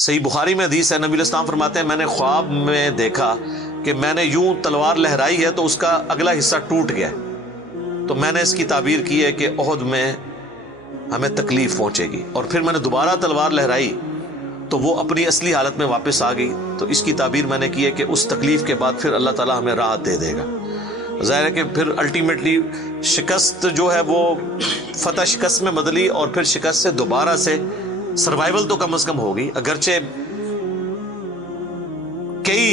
صحیح بخاری میں حدیث ہے، نبی علیہ السلام فرماتے ہیں میں نے خواب میں دیکھا کہ میں نے یوں تلوار لہرائی ہے تو اس کا اگلا حصہ ٹوٹ گیا، تو میں نے اس کی تعبیر کی ہے کہ احد میں ہمیں تکلیف پہنچے گی، اور پھر میں نے دوبارہ تلوار لہرائی تو وہ اپنی اصلی حالت میں واپس آ گئی، تو اس کی تعبیر میں نے کی ہے کہ اس تکلیف کے بعد پھر اللہ تعالیٰ ہمیں راحت دے دے گا۔ ظاہر ہے کہ پھر الٹیمیٹلی شکست جو ہے وہ فتح شکست میں بدلی، اور پھر شکست سے دوبارہ سے سروائیول تو کم از کم ہوگی، اگرچہ کئی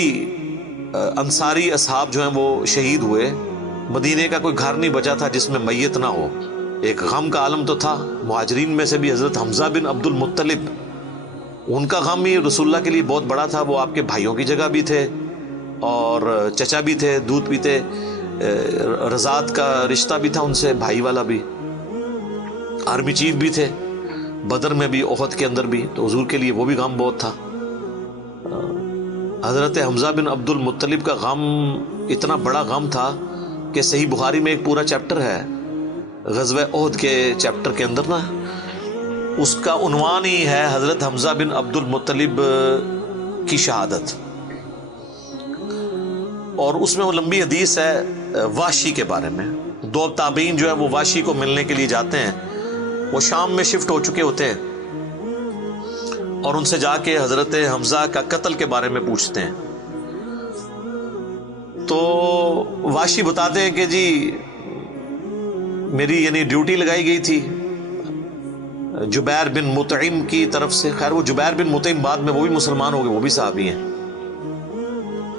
انصاری اصحاب جو ہیں وہ شہید ہوئے، مدینے کا کوئی گھر نہیں بچا تھا جس میں میت نہ ہو، ایک غم کا عالم تو تھا۔ مہاجرین میں سے بھی حضرت حمزہ بن عبد المطلب، ان کا غم ہی رسول اللہ کے لیے بہت بڑا تھا، وہ آپ کے بھائیوں کی جگہ بھی تھے اور چچا بھی تھے، دودھ بھی تھے، رضاعت کا رشتہ بھی تھا ان سے، بھائی والا بھی، آرمی چیف بھی تھے، بدر میں بھی احد کے اندر بھی، تو حضور کے لیے وہ بھی غم بہت تھا۔ حضرت حمزہ بن عبد المطلب کا غم اتنا بڑا غم تھا کہ صحیح بخاری میں ایک پورا چیپٹر ہے غزوہ احد کے چیپٹر کے اندر نا، اس کا عنوان ہی ہے حضرت حمزہ بن عبد المطلب کی شہادت، اور اس میں وہ لمبی حدیث ہے وحشی کے بارے میں۔ دو تابعین جو ہے وہ وحشی کو ملنے کے لیے جاتے ہیں، وہ شام میں شفٹ ہو چکے ہوتے ہیں، اور ان سے جا کے حضرت حمزہ کا قتل کے بارے میں پوچھتے ہیں، تو وحشی بتاتے ہیں کہ جی میری یعنی ڈیوٹی لگائی گئی تھی جبیر بن مطعم کی طرف سے۔ خیر وہ جبیر بن مطعم بعد میں وہ بھی مسلمان ہو گئے، وہ بھی صحابی ہیں،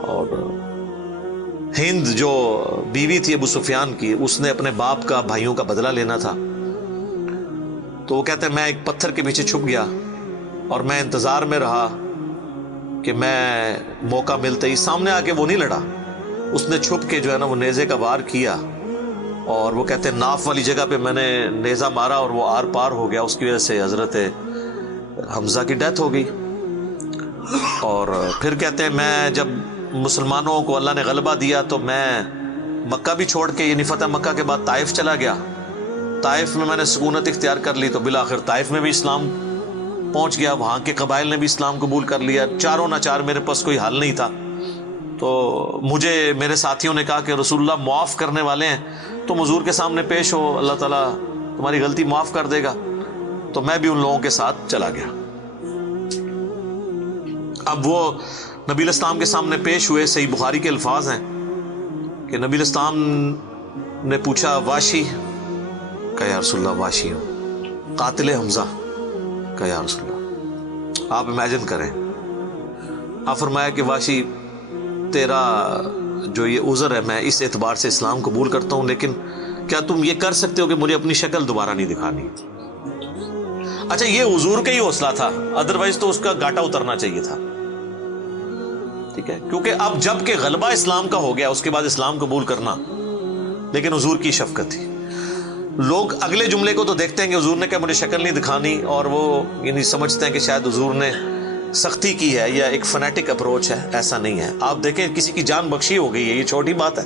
اور ہند جو بیوی تھی ابو سفیان کی، اس نے اپنے باپ کا بھائیوں کا بدلہ لینا تھا، تو وہ کہتے ہیں میں ایک پتھر کے پیچھے چھپ گیا اور میں انتظار میں رہا کہ میں موقع ملتے ہی، سامنے آ کے وہ نہیں لڑا، اس نے چھپ کے جو ہے نا وہ نیزے کا وار کیا، اور وہ کہتے ہیں ناف والی جگہ پہ میں نے نیزہ مارا اور وہ آر پار ہو گیا، اس کی وجہ سے حضرت حمزہ کی ڈیتھ ہو گئی۔ اور پھر کہتے ہیں میں جب مسلمانوں کو اللہ نے غلبہ دیا تو میں مکہ بھی چھوڑ کے، یعنی فتح مکہ کے بعد طائف چلا گیا، طائف میں نے سکونت اختیار کر لی، تو بالآخر طائف میں بھی اسلام پہنچ گیا، وہاں کے قبائل نے بھی اسلام قبول کر لیا، چاروں ناچار میرے پاس کوئی حل نہیں تھا، تو مجھے میرے ساتھیوں نے کہا کہ رسول اللہ معاف کرنے والے ہیں، تم حضور کے سامنے پیش ہو، اللہ تعالیٰ تمہاری غلطی معاف کر دے گا، تو میں بھی ان لوگوں کے ساتھ چلا گیا۔ اب وہ نبی علیہ السلام کے سامنے پیش ہوئے، صحیح بخاری کے الفاظ ہیں کہ نبی علیہ السلام نے پوچھا واشی کا یا رسول اللہ، واشی ہوں، قاتل حمزہ کا یا رسول اللہ۔ آپ امیجن کریں، آپ فرمایا کہ واشی تیرا جو یہ عذر ہے میں اس اعتبار سے اسلام قبول کرتا ہوں، لیکن کیا تم یہ کر سکتے ہو کہ مجھے اپنی شکل دوبارہ نہیں دکھانی؟ اچھا یہ حضور کا ہی حوصلہ تھا، ادروائز تو اس کا گاٹا اترنا چاہیے تھا، ٹھیک ہے، کیونکہ اب جب کہ غلبہ اسلام کا ہو گیا اس کے بعد اسلام قبول کرنا، لیکن حضور کی شفقت تھی۔ لوگ اگلے جملے کو تو دیکھتے ہیں کہ حضور نے کہا مجھے شکل نہیں دکھانی، اور وہ یعنی سمجھتے ہیں کہ شاید حضور نے سختی کی ہے یا ایک فنیٹک اپروچ ہے، ایسا نہیں ہے۔ آپ دیکھیں کسی کی جان بخشی ہو گئی ہے، یہ چھوٹی بات ہے۔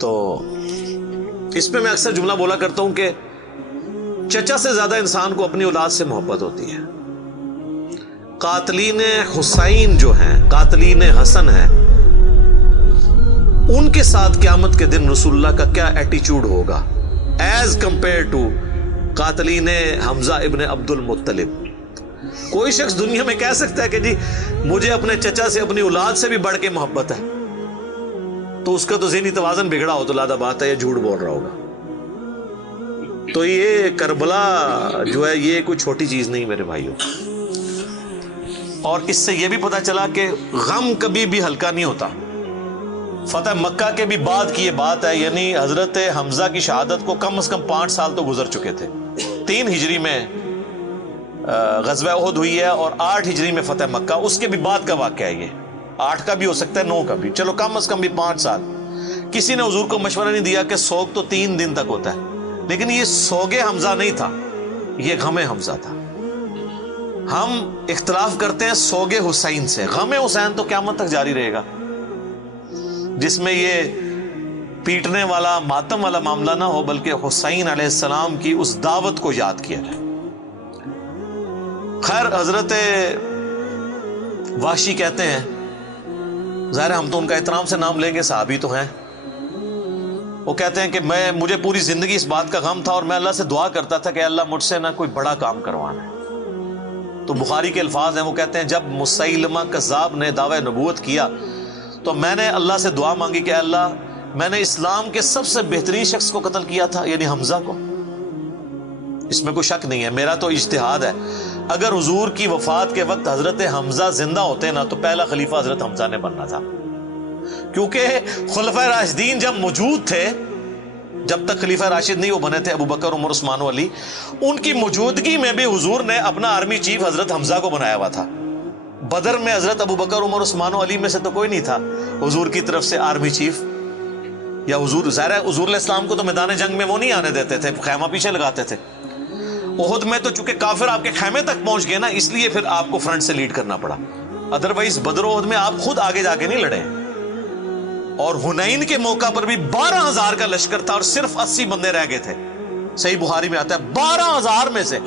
تو اس پہ میں اکثر جملہ بولا کرتا ہوں کہ چچا سے زیادہ انسان کو اپنی اولاد سے محبت ہوتی ہے۔ قاتلین حسین جو ہیں، قاتلین حسن ہیں، ان کے ساتھ قیامت کے دن رسول اللہ کا کیا ایٹیچیوڈ ہوگا ایز کمپیئر ٹو قاتلین حمزہ ابن عبد المطلب۔ کوئی شخص دنیا میں کہہ سکتا ہے کہ جی مجھے اپنے چچا سے اپنی اولاد سے بھی بڑھ کے محبت ہے، تو اس کا تو ذہنی توازن بگڑا ہو تو لادہ بات ہے، یہ جھوٹ بول رہا ہوگا۔ تو یہ کربلا جو ہے یہ کوئی چھوٹی چیز نہیں میرے بھائیوں، اور اس سے یہ بھی پتا چلا کہ غم کبھی بھی ہلکا نہیں ہوتا۔ فتح مکہ کے بھی بعد کی یہ بات ہے، یعنی حضرت حمزہ کی شہادت کو کم از کم 5 سال تو گزر چکے تھے۔ 3 ہجری میں غزوہ احد ہوئی ہے اور 8 ہجری میں فتح مکہ، اس کے بھی بعد کا واقعہ ہے، یہ 8 کا بھی ہو سکتا ہے 9 کا بھی، چلو کم از کم بھی 5 سال۔ کسی نے حضور کو مشورہ نہیں دیا کہ سوگ تو 3 دن تک ہوتا ہے، لیکن یہ سوگ حمزہ نہیں تھا، یہ غم حمزہ تھا۔ ہم اختلاف کرتے ہیں سوگ حسین سے، غم حسین تو قیامت تک جاری رہے گا، جس میں یہ پیٹنے والا ماتم والا معاملہ نہ ہو، بلکہ حسین علیہ السلام کی اس دعوت کو یاد کیا جائے۔ خیر حضرت وحشی کہتے ہیں، ظاہر ہم تو ان کا احترام سے نام لیں گے، صحابی تو ہیں، وہ کہتے ہیں کہ مجھے پوری زندگی اس بات کا غم تھا اور میں اللہ سے دعا کرتا تھا کہ اللہ مجھ سے نہ کوئی بڑا کام کروانا ہے۔ تو بخاری کے الفاظ ہیں، وہ کہتے ہیں جب مسیلمہ کذاب نے دعوی نبوت کیا تو میں نے اللہ سے دعا مانگی کہ اللہ میں نے اسلام کے سب سے بہترین شخص کو قتل کیا تھا، یعنی حمزہ کو، اس میں کوئی شک نہیں ہے، میرا تو اجتہاد ہے، اگر حضور کی وفات کے وقت حضرت حمزہ زندہ ہوتے نا تو پہلا خلیفہ حضرت حمزہ نے بننا تھا، کیونکہ خلفائے راشدین جب موجود تھے، جب تک خلیفہ راشد نہیں وہ بنے تھے ابو بکر، عمر، عثمان و علی، ان کی موجودگی میں بھی حضور نے اپنا آرمی چیف حضرت حمزہ کو بنایا ہوا تھا۔ بدر میں حضرت ابو بکر، عمر، عثمان و علی میں سے تو کوئی نہیں تھا حضور کی طرف سے آرمی چیف، یا حضور ظاہر ہے حضور علیہ السلام کو تو میدان جنگ میں وہ نہیں آنے دیتے تھے، خیمہ پیچھے لگاتے تھے۔ احد میں تو چونکہ کافر آپ کے خیمے تک پہنچ گئے نا، اس لیے پھر آپ کو فرنٹ سے لیڈ کرنا پڑا، ادروائز بدر و احد میں آپ خود آگے جا کے نہیں لڑے۔ اور حنین کے موقع پر بھی 12,000 کا لشکر تھا اور صرف 80 بندے رہ گئے تھے، صحیح بخاری میں آتا ہے 12,000 میں سے،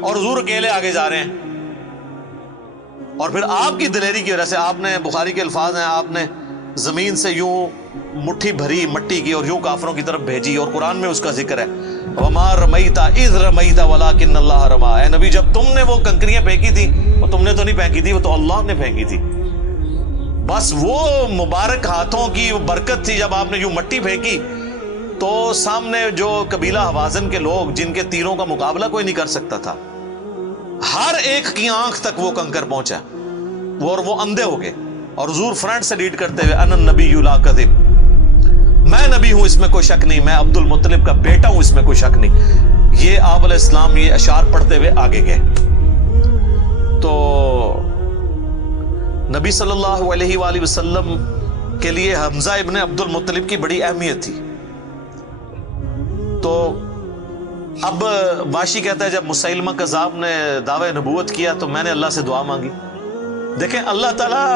اور حضور اکیلے آگے جا رہے ہیں۔ اور پھر آپ کی دلیری کی وجہ سے آپ نے، بخاری کے الفاظ ہیں، آپ نے زمین سے یوں مٹھی بھری مٹی کی اور یوں کافروں کی طرف بھیجی، اور قرآن میں اس کا ذکر ہے وَمَا رَمَيْتَ إِذْ رَمَيْتَ وَلَكِنَّ اللَّهَ رَمَىٰ، اے نبی جب تم نے وہ کنکریاں پھینکی تھی وہ تم نے تو نہیں پھینکی تھی، وہ تو اللہ نے پھینکی تھی، بس وہ مبارک ہاتھوں کی برکت تھی۔ جب آپ نے یوں مٹی پھینکی تو سامنے جو قبیلہ حوازن کے لوگ جن کے تیروں کا مقابلہ کوئی نہیں کر سکتا تھا، ہر ایک کی آنکھ تک وہ کنکر پہنچا، وہ اندھے ہو گئے، اور حضور فرنٹ سے لیڈ کرتے ہوئے انا النبی لا کذب، میں نبی ہوں اس میں کوئی شک نہیں، میں عبد المطلب کا بیٹا ہوں اس میں کوئی شک نہیں، یہ آپ علیہ السلام یہ اشعار پڑھتے ہوئے آگے گئے۔ تو نبی صلی اللہ علیہ وآلہ وسلم کے لیے حمزہ ابن عبد المطلب کی بڑی اہمیت تھی۔ تو اب واشی کہتا ہے جب مسیلمہ کذاب نے دعوی نبوت کیا تو میں نے اللہ سے دعا مانگی۔ دیکھیں اللہ تعالیٰ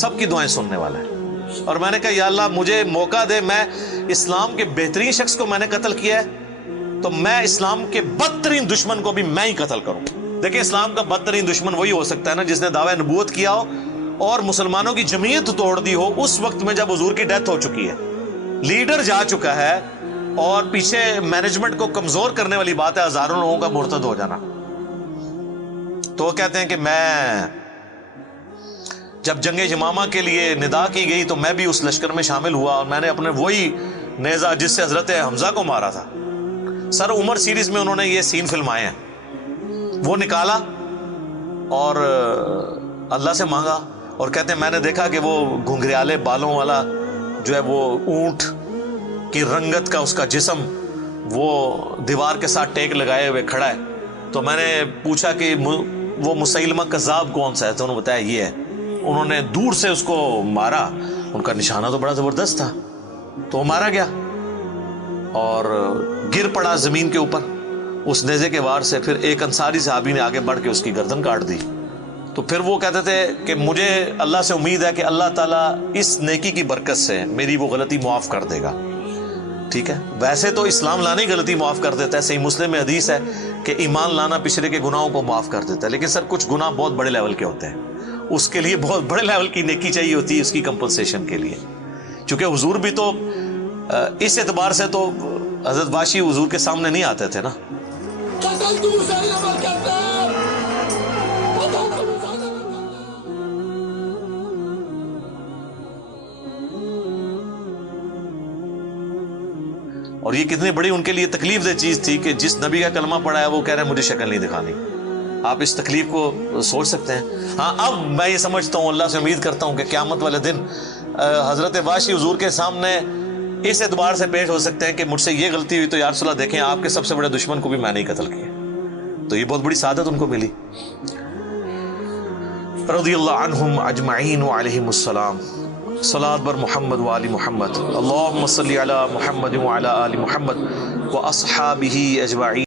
سب کی دعائیں سننے والا ہے، اور میں نے کہا یا اللہ مجھے موقع دے، میں اسلام کے بہترین شخص کو میں نے قتل کیا ہے تو میں اسلام کے بدترین دشمن کو بھی میں ہی قتل کروں۔ دیکھیں اسلام کا بدترین دشمن وہی ہو سکتا ہے نا جس نے دعوی نبوت کیا ہو اور مسلمانوں کی جمعیت توڑ دی ہو اس وقت میں جب حضور کی ڈیتھ ہو چکی ہے، لیڈر جا چکا ہے، اور پیچھے مینجمنٹ کو کمزور کرنے والی بات ہے ہزاروں لوگوں کا مرتد ہو جانا۔ تو وہ کہتے ہیں کہ میں جب جنگ یمامہ کے لیے ندا کی گئی تو میں بھی اس لشکر میں شامل ہوا، اور میں نے اپنے وہی نیزہ جس سے حضرت حمزہ کو مارا تھا، سر عمر سیریز میں انہوں نے یہ سین فلمائے ہیں، وہ نکالا اور اللہ سے مانگا، اور کہتے ہیں میں نے دیکھا کہ وہ گھنگریالے بالوں والا جو ہے وہ اونٹ کی رنگت کا اس کا جسم وہ دیوار کے ساتھ ٹیک لگائے ہوئے کھڑا ہے، تو میں نے پوچھا کہ وہ مسیلمہ کذاب کون سا ہے، تو انہوں نے بتایا یہ ہے۔ انہوں نے دور سے اس کو مارا، ان کا نشانہ تو بڑا زبردست تھا، تو وہ مارا گیا اور گر پڑا زمین کے اوپر اس نیزے کے وار سے۔ پھر ایک انصاری صحابی نے آگے بڑھ کے اس کی گردن کاٹ دی۔ تو پھر وہ کہتے تھے کہ مجھے اللہ سے امید ہے کہ اللہ تعالیٰ اس نیکی کی برکت سے میری وہ غلطی معاف کر دے گا۔ ٹھیک ہے، ویسے تو اسلام لانا ہی غلطی معاف کر دیتا ہے، صحیح مسلم میں حدیث ہے کہ ایمان لانا پچھلے کے گناہوں کو معاف کر دیتا ہے، لیکن سر کچھ گناہ بہت بڑے لیول کے ہوتے ہیں، اس کے لیے بہت بڑے لیول کی نیکی چاہیے ہوتی ہے اس کی کمپنسیشن کے لیے، چونکہ حضور بھی تو اس اعتبار سے تو حضرت واشی حضور کے سامنے نہیں آتے تھے نا۔ اور یہ کتنی بڑی ان کے لیے تکلیف دہ چیز تھی کہ جس نبی کا کلمہ پڑھا ہے وہ کہہ رہے ہیں مجھے شکل نہیں دکھانی۔ آپ اس تکلیف کو سوچ سکتے ہیں۔ ہاں اب میں یہ سمجھتا ہوں، اللہ سے امید کرتا ہوں کہ قیامت والے دن حضرت واشی حضور کے سامنے اس اعتبار سے پیش ہو سکتے ہیں کہ مجھ سے یہ غلطی ہوئی تو یا رسول اللہ دیکھیں آپ کے سب سے بڑے دشمن کو بھی میں نہیں قتل کیا، تو یہ بہت بڑی سعادت ان کو ملی۔ رضی اللہ عنہم اجمعین وعلیہم السلام۔ صلاۃ بر محمد وآل محمد، اللہم صلی علی محمد وعلی آل محمد واصحابہ اجمعین۔